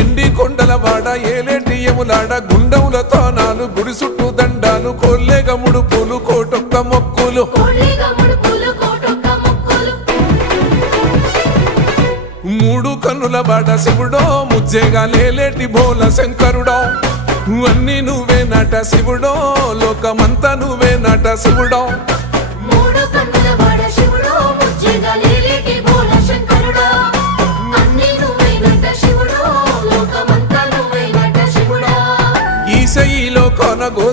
ఎండి కొండల వాడ ఏలేటి ఎములాడ గుండములతో నాలు గుడి చుట్టూ దండాలు కొల్లేగ ముడుపులు కోటొక్క మొక్కులు. మూడు కన్నుల బాట శివుడో ముజ్జేగా లేలేటి బోల శంకరుడో. అన్నీ నువ్వే నట శివుడో లోకమంతా నువ్వే నట శివుడో.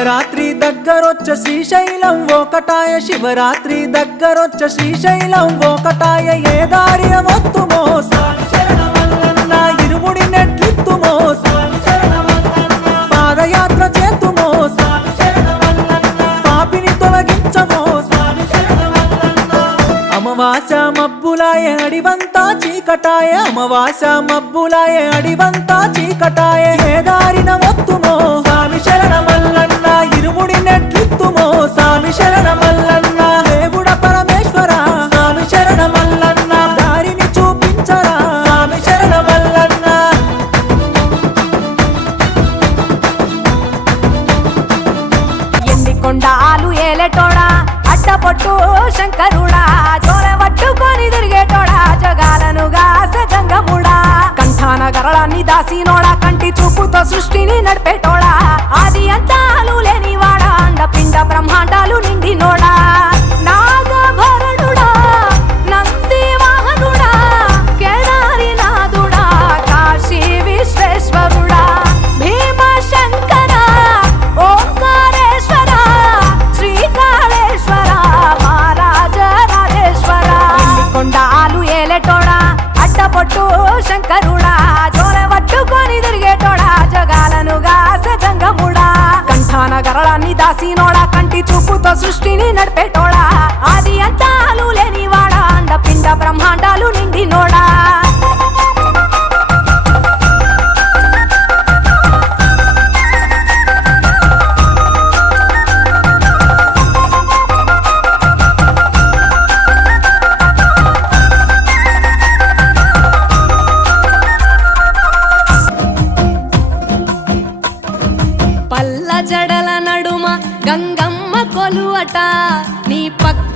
శివరాత్రి దగ్గరొచ్చ శ్రీశైలం ఒకటాయ శివరాత్రి దగ్గరొచ్చ శ్రీశైలం ఒకటాయ ఏ దారి వత్తుమో స్వామి ఇరుముడి నెట్లిత్తుమో? పాదయాత్ర చేతుమో? పాపిని తొలగించమో? స్వామి అమవాస మబ్బులాయ అడివంతా చీకటాయ అమవాస మబ్బులాయ అడివంతా చీకటాయ ఏ దారిన వత్తుమో స్వామి శరణమల్లన్న ఇరుముడి నెట్లిత్తుమో శరణ మల్లన్న దేవుడ పరమేశ్వర స్వామి శరణమల్లన్న. దారిని చూపించరా స్వామి శరణమల్లన్న. ఎన్ని కొండాలు ఏలేటోడా అడ్డపొట్టు శంకరుడా చోర పట్టుకొని తిరిగేటోడా జగాలనుగా సజంగముడా కంఠాన గరళాన్ని దాసినోడా కంటి చూపుతో సృష్టిని నడిపేటోడా. ఆది అంతా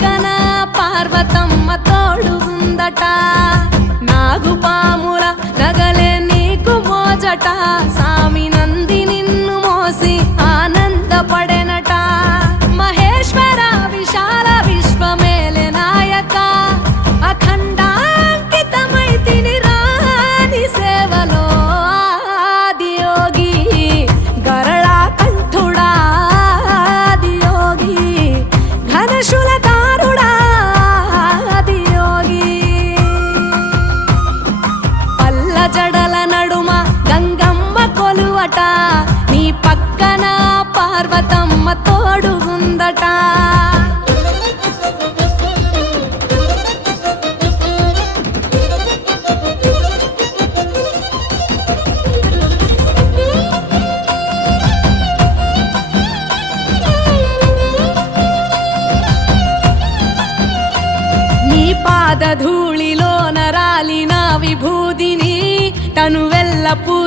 పక్కన పార్వతమ్మ తోడు ఉందట.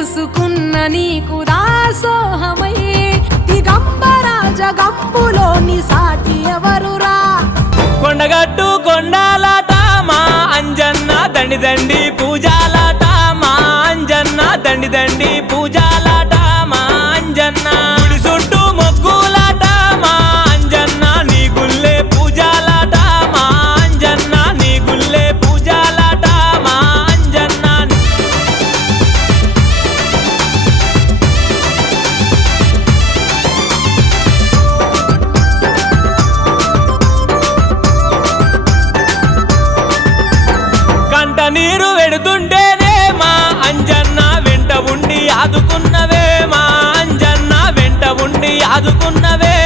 చూసుకున్న నీకు దాసోహమై దిగంబర జగంబులోని సాటి ఎవరురా? కొండగట్టు కొండాల తామా అంజన్న దండి దండి పూజ ఆదుకున్నవే